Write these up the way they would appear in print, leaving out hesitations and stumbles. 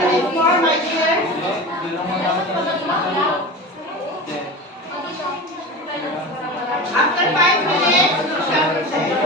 For my dear. After 5 minutes, you shall present.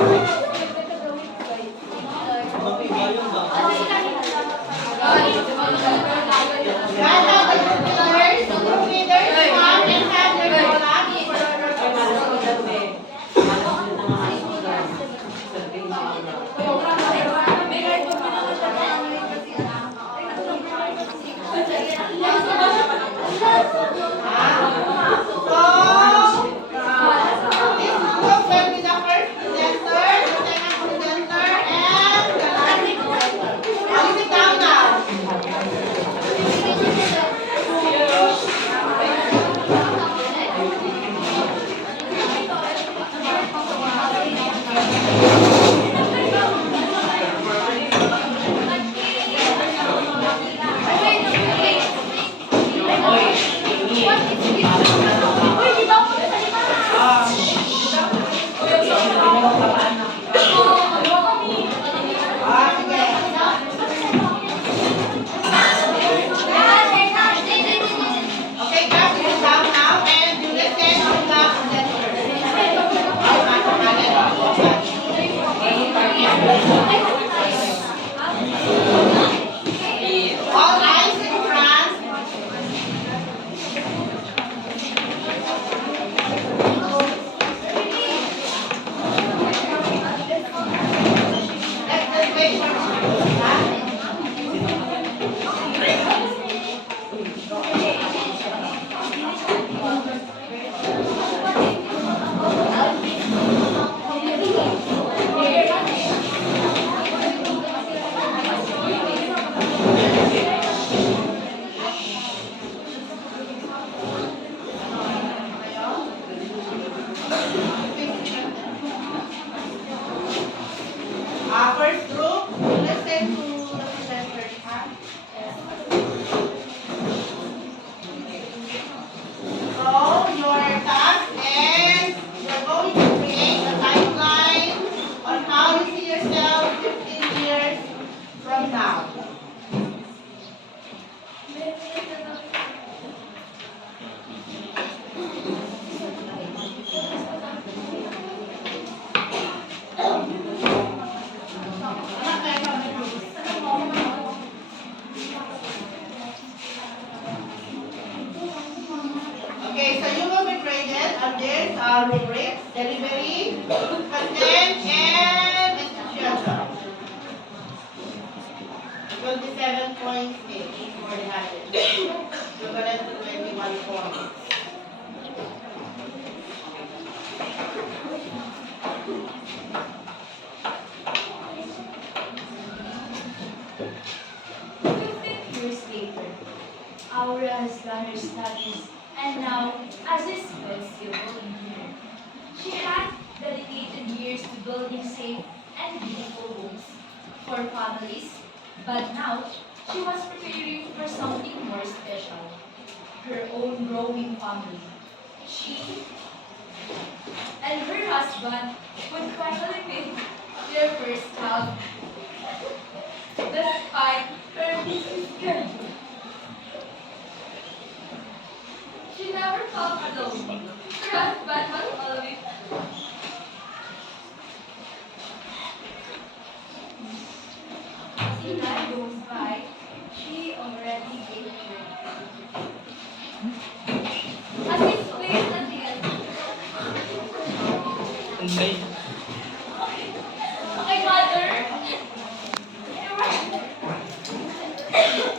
Gather the group leaders come and have their First group, listen to the presenters. So your task is you're going to create a timeline on how you see yourself 15 years from now. Okay, so you will be graded on this rubrics, delivery, content, and enthusiasm. 27 points each for the habit. Equivalent to 21 points. Years later, Aura has done her studies and now assists by civil engineer. She had dedicated years to building safe and beautiful homes for families, but now she was preparing for something more special, her own growing family. She and her husband would finally meet their first child despite her busy schedule. She never felt alone. Her husband was always as the time goes by, she already gave birth. As explained at the end. Okay, mother.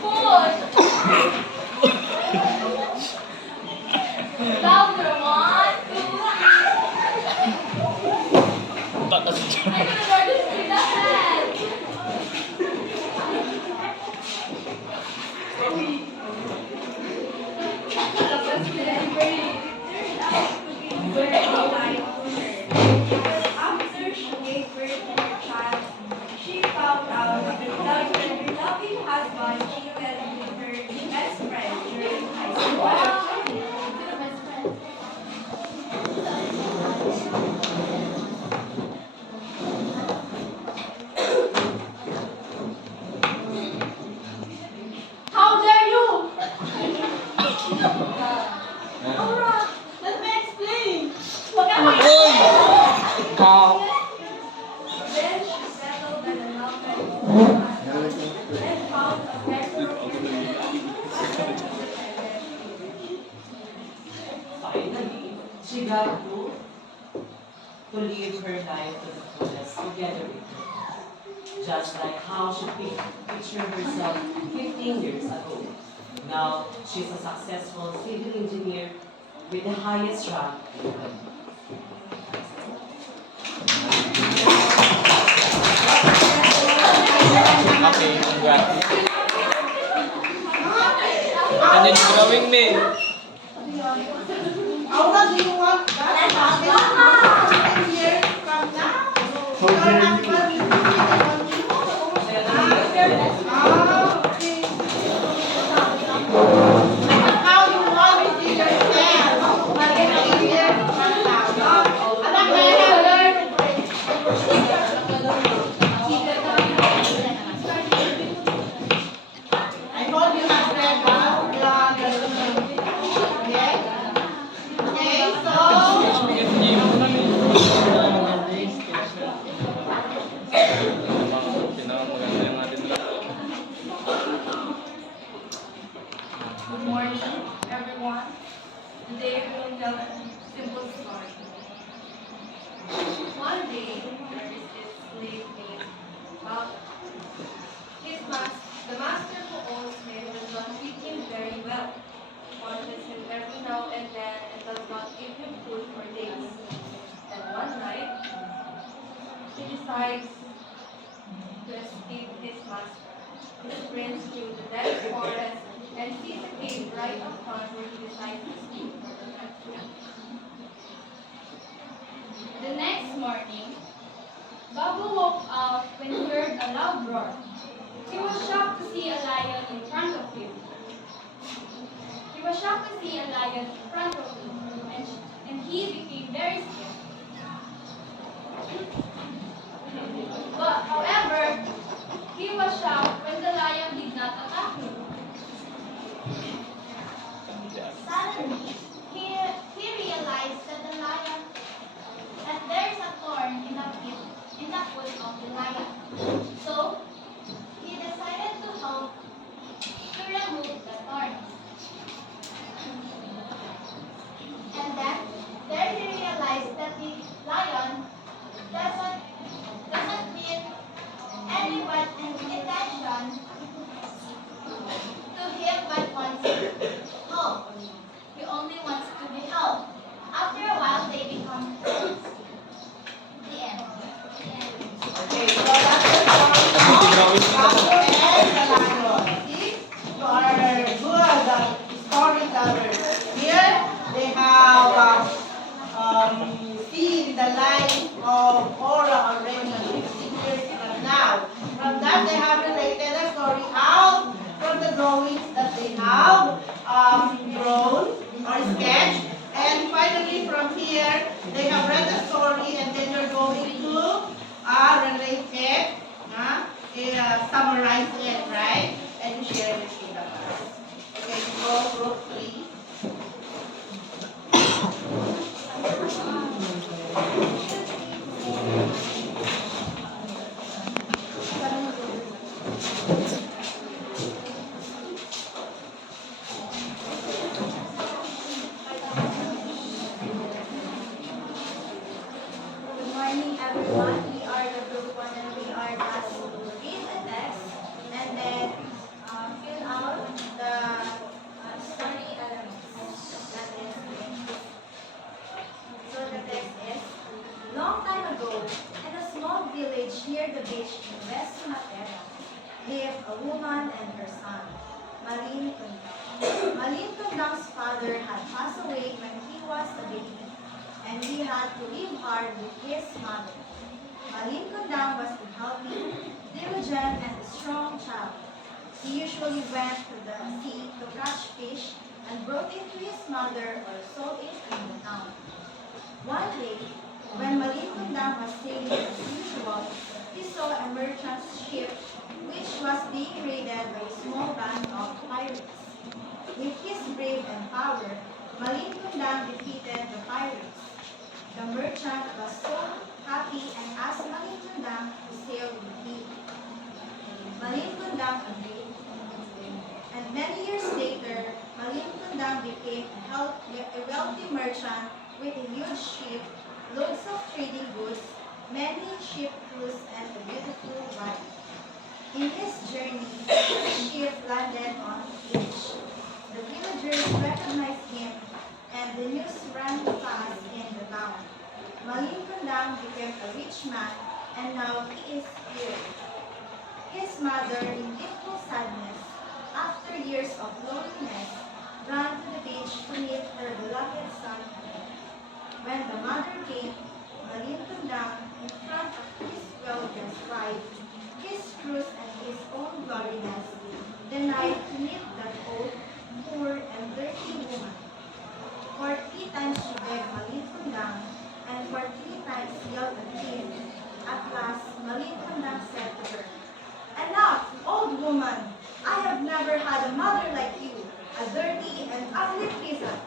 Push. Louder, 1, 2. I could have already seen the head. Tapos delivery. It turned out to be very light for her. Because after she gave birth to her child, she found out that her loving husband cheated with her Then she settled by the mountain and found a better Finally, she got to live her life to the fullest together with her. Just like how she pictured herself 15 years ago. Now, she's a successful civil engineer with the highest rank in the country. Okay, congrats. And it's growing me. Aura, do you want that to happen 10 years from now? Your husband will be cheating on you? Okay. How you want to see yourself 10 years from now? Anak, may I learn? I hope you have read okay? Okay, so Pinakamaganda yung ating Good morning, everyone. Today we will tell a simple story. One day, there is this slave named Bob. The master who owns him does not treat him very well. Punches him every now and then and does not give him food for days. Then one night, he decides to escape his master. He sprints through the dense forest and sees a cave right up front where he decides to sleep for the night. The next morning, Babu woke up when he heard a loud roar. He was shocked to see a lion in front of him. And he became very scared. But, however, he was shocked when the lion did not attack him. Suddenly, he realized that there is a thorn in the foot of the lion. So, he decided to help to remove the thorn. And then, there he realized that the lion doesn't mean anyone's intention to him but wants help. He only wants to be helped. After a while, they become friends. The end. okay, so that's the story of Babu and the lion. See, you are good storytellers. Here they have seen the life of Cora already 15 years from now. From that, they have related a story out from the drawings that they have drawn or sketched. And finally, from here, they have read the story and then you're going to relate it, summarize it, right? And you share it with us. Okay, go group 3. Good morning, everyone. We are the group 1 and we are just read the text and then fill out the story elements. That is it. So the text is, long time ago, in a small village near the beach in West Sumatra, lived a woman and her son, Malin Kundang. Malin Kundang's father had passed away when he was a baby, and he had to live hard with his mother. Malin Kundang was a healthy, diligent, and a strong child. He usually went to the sea to catch fish and brought it to his mother or sold it in the town. One day, when Malin Kundang was sailing as usual, he saw a merchant's ship which was being raided by a small band of pirates. With his brave and power, Malin Kundang defeated the pirates. The merchant was so happy and asked Malin Kundang Kundang agreed. And many years later, Malin Kundang became a wealthy merchant with a huge ship, loads of trading goods, many ship crews, and a beautiful wife. In his journey, the ship landed on a beach. The villagers recognized him, and the news ran fast in the town. Malin Kundang became a rich man, and now he is here. His mother, in deepful sadness, after years of loneliness, ran to the beach to meet her beloved son again. When the mother came, Malin Kundang, in front of his well-dressed wife, his crews and his own gloriness, denied to meet that old, poor, and dirty woman. For 3 times she begged Malin Kundang, and for 3 times yelled at him. At last, Malin Kundang said to her, "Enough, old woman! I have never had a mother like you, a dirty and ugly peasant."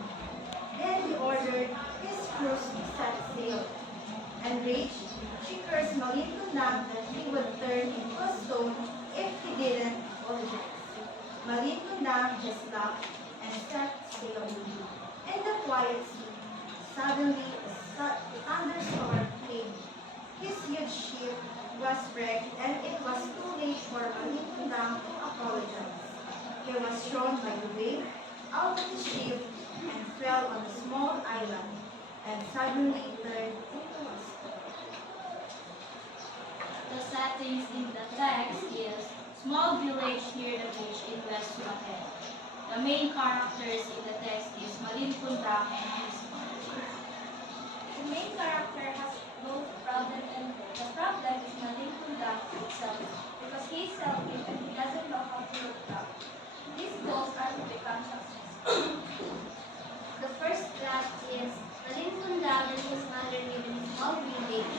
Then he ordered his crews to set sail. Enraged, she cursed Malin Kundang that he would turn into a stone if he didn't apologize. Malin Kundang just laughed and set sail. In the quiet sea, suddenly a thunderstorm came. His huge ship was wrecked, and it was too late for Malin Kundang to apologize. He was thrown by the wave out of the ship and fell on a small island, and suddenly turned into a stone. The settings in the text is small village near the beach in West Bulacan. The main characters in the text is Malin Kundang and his mother. The main character has both problem and goal. The problem is Malin Kundang himself, because he is selfish and he doesn't know how to look proud. His goals are to become successful. The first plot is Malin Kundang and his mother live in a small village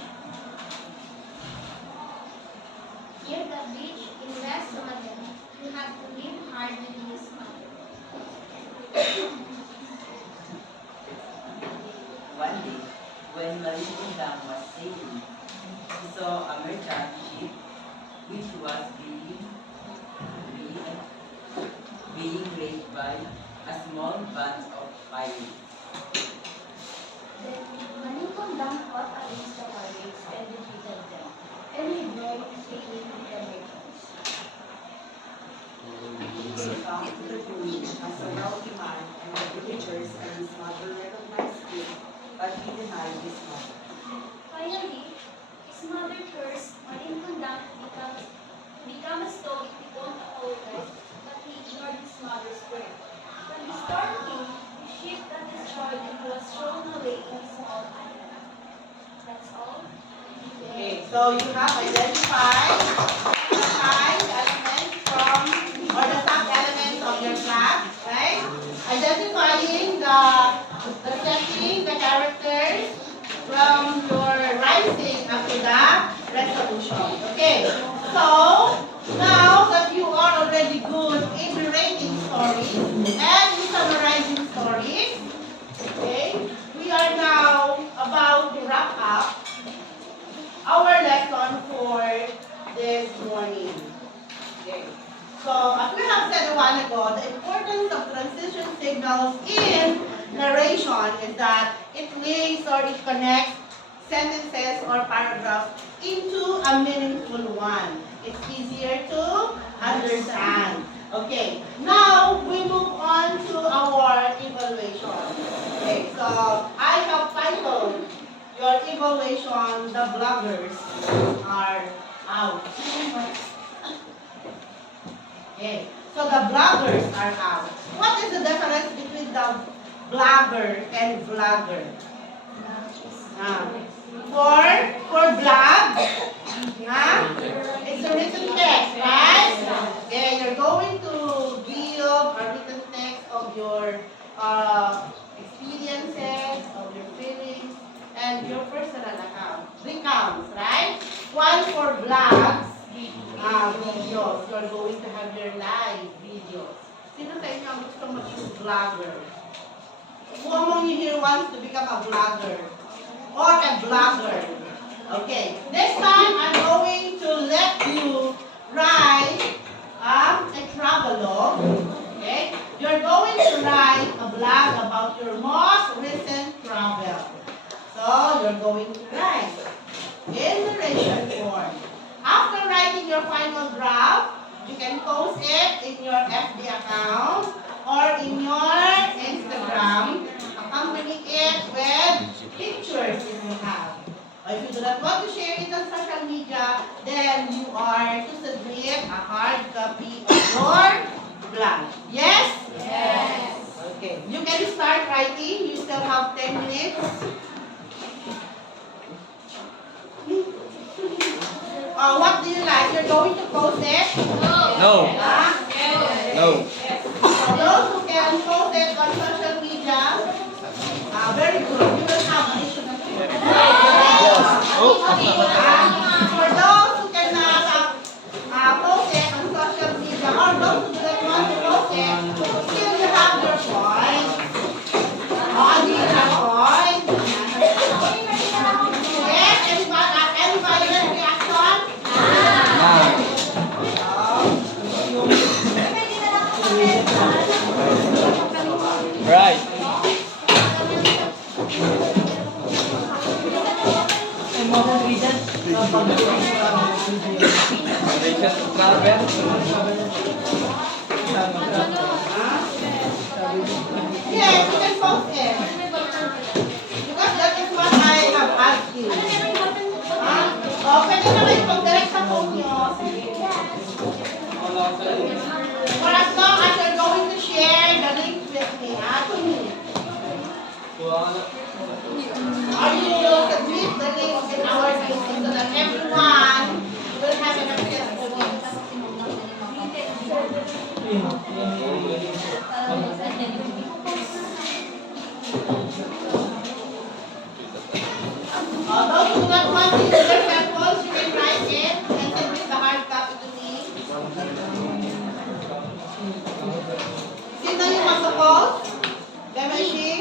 near the beach in West Bulacan. He had to live hard with his mother. One day, when Malin Kundang was sailing, he saw a merchant ship which was being raided by a small band of pirates. Then Malin Kundang fought against the pirates and defeated them, and he joined sailing with the merchants. He came back to the village as a wealthy man, and the villagers and his mother recognized him, but he denied his mother. Finally, his mother cursed Malin Kundang to become a stone if he won't apologize, but he ignored his mother's word. When the storm came, the ship got destroyed and he was thrown away in a small island. That's all. Okay, so you have identified the elements from, or the sub-elements of your class, right? Identifying the setting, the characters from your writing up to the resolution. Okay, so now that you are already good in narrating stories and in summarizing stories, okay, we are now about to wrap up our lesson for this morning. Okay. So, as we have said a while ago, the importance of transition signals in narration is that it links or it connects sentences or paragraphs into a meaningful one. It's easier to understand. Okay, now we move on to our evaluation. Okay, so I have titled your evaluation, the bloggers are out. Okay, so the bloggers are out. What is the difference between the blogger and vlogger? For blog, it's a written text, right? Okay, you're going to give a written text of your experiences, of your feelings, and your personal account. Recounts, right? One for blogs, videos. You're going to have your live videos. Sino sa inyo ang gusto maging vlogger? Who among you here wants to become a vlogger? Or a blogger? Okay. Next time, I'm going to let you write write a blog about your most recent travel. So you're going to write in narration form. After writing your final draft, you can post it in your FB account or in your Instagram. Accompany it with pictures if you have. Or if you do not want to share it on social media, then you are to submit a hard copy of your blog. Yes? Yes. Okay. You can start writing. You still have 10 minutes. What do you like? You're going to post it? No. Huh? No. So those who can post it on social media, very good. You will have additional for those who cannot post it on social media or those who don't want to post it, still you have your point. Do you have point? Yes, everybody has reaction? Right. Narration travel. Yes, you can post it. Because that is what I have asked you. Pwede na kayo pag-direct sa phone nyo. For as long as you're going to share the link with me, to me. Or you will submit the link in our meeting so that everyone will have an access to it. Those who do not want to use their cell phones, you can write it and submit the hard copy to me. Sino yung mag-post? Demeshi?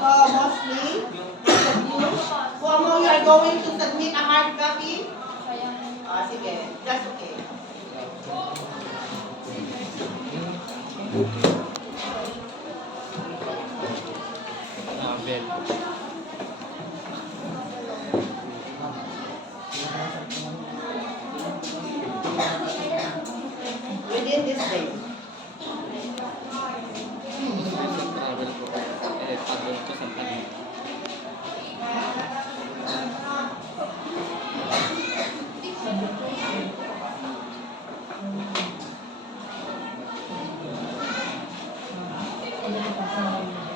So, mostly, who among you are going to submit a hard copy? Sige, that's okay. Bell. Within this day. Travel ko. Pagod ko sa tabi.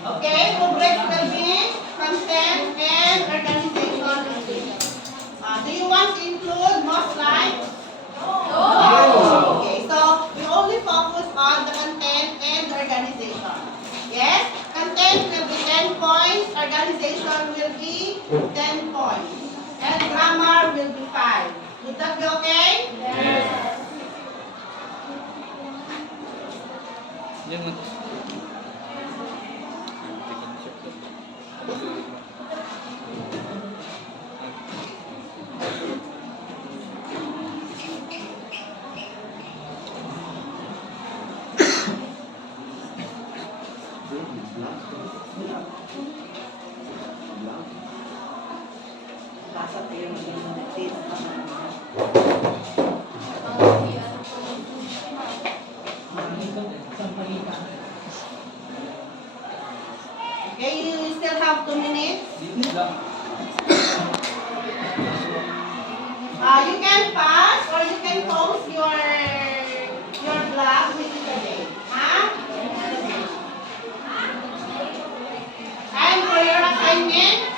Okay, rubrics will be content and organization. Do you want to include most like? No. Okay, so we only focus on the content and organization. Yes? Content will be 10 points, organization will be 10 points, and grammar will be 5. Would that be okay? Yes. Yan na. Okay, you still have 2 minutes. You can pass or you can post your blog within the day. And for your assignment,